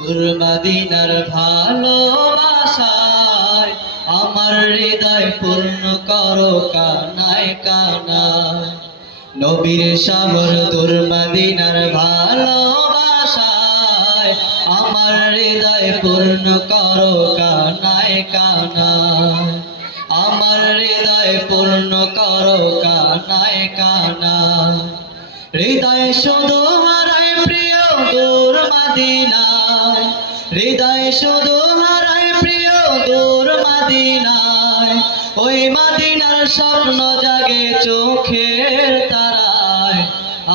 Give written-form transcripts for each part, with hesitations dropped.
তোর মদিনার ভালোবাসায় আমার হৃদয় পূর্ণ করো কানায় কানায়। নবীর সাগর তোর মদিনার ভালোবাসায় আমার হৃদয় পূর্ণ করো কানায় কানায়। আমার হৃদয় পূর্ণ করো কানায় কানায়। হৃদয় শুধু হারায় প্রিয় তোর মদিনায়, হৃদয় শুধু হারায় প্রিয় তোর মদিনায়। ওই মদিনার স্বপ্ন জাগে চোখের তারায়,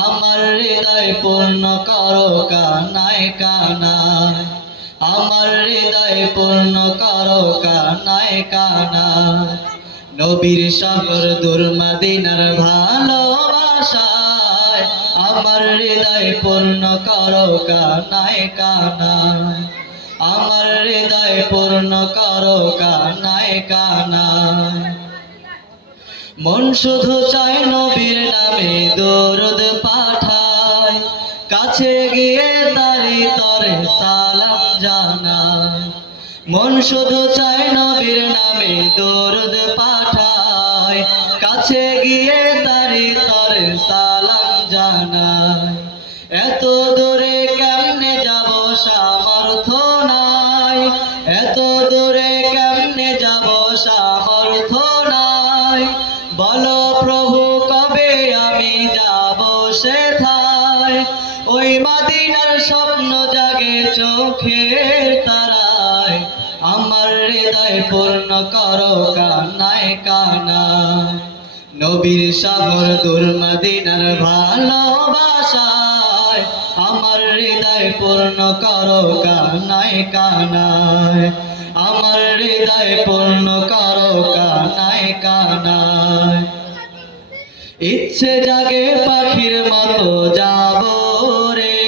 আমার হৃদয় পূর্ণ করো কানায় কানায়। আমার হৃদয় পূর্ণ করো কানায় কানায়। নবীর সাগর দূর মদিনার ভালোবাসায় আমার হৃদয় পূর্ণ করো কানায় কানায়। আমার হৃদয় পূর্ণ করো কানায় কানায়। মন শুধু চায় নবীর নামে দরুদ পাঠায়, কাছে গিয়ে তারি তরে সালাম জানায়। মন শুধু চায় নবীর নামে দরুদ পাঠায়, কাছে গিয়ে তারি তরে সালাম জানায়। এত দূরে কেমনে যাব সামর্থ্য নাই, এত দূরে কেমনে যাব সামর্থ্য নাই। বলো প্রভু কবে আমি যাব সেথায়, ওই মদিনার স্বপ্ন জাগে চোখের তারায়। আমার হৃদয় পূর্ণ করো কানায় কানায়। নবীর সাগর দূর মদিনার ভালোবাসায় আমার হৃদয় পূর্ণ করো কানায় কানায়। আমার হৃদয় পূর্ণ করো কানায় কানায়। ইচ্ছে জাগে পাখির মতো যাব রে,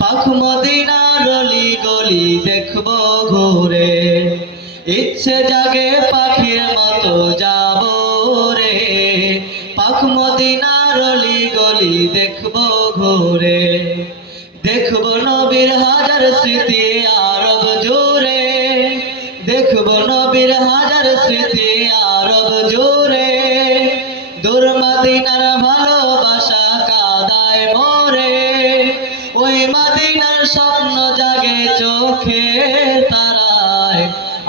পাখ মদিনার অলি গলি দেখবো ঘুরে। ইচ্ছে জাগে পাখির মতো যাব রে, পাখ মদিনার অলি গলি দেখবো ঘুরে। দেখবো নবীর হাজার স্মৃতি আরব জুড়ে, দেখবো নবীর হাজার স্মৃতি আরব জুড়ে। দূর মদিনার ভালোবাসা কাদায় মোরে, ওই মদিনার স্বপ্ন জাগে চোখের তারায়।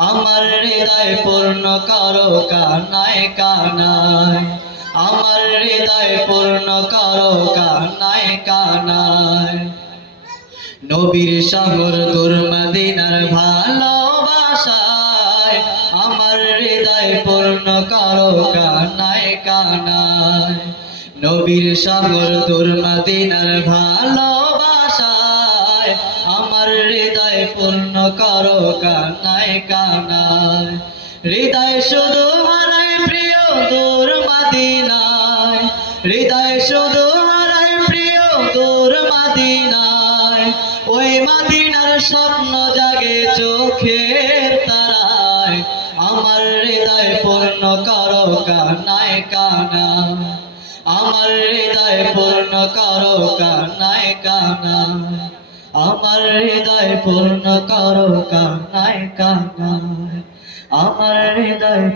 আমার হৃদয় পূর্ণ করো কানায় কানায়। আমার হৃদয় পূর্ণ করো কানায় কানায়। নবীর সাগর দূর মদিনার ভালোবাসায় আমার হৃদয় পূর্ণ করো কানায় কানায়। নবীর সাগর দূর মদিনার ভালোবাসায় আমার হৃদয় পূর্ণ করো কানায় কানায়। হৃদয় শুধু হারায় প্রিয় দূর মদিনায়, হৃদয় শুধু হারায় প্রিয় দূর মদিনায়। ওই মদিনার স্বপ্ন জাগে চোখের তারায়, আমার হৃদয় পূর্ণ করো কানায় কানায়। আমার হৃদয় পূর্ণ করো কানায় কানায়। আমার হৃদয় পূর্ণ করো কানায় কানায়। আমার হৃদয়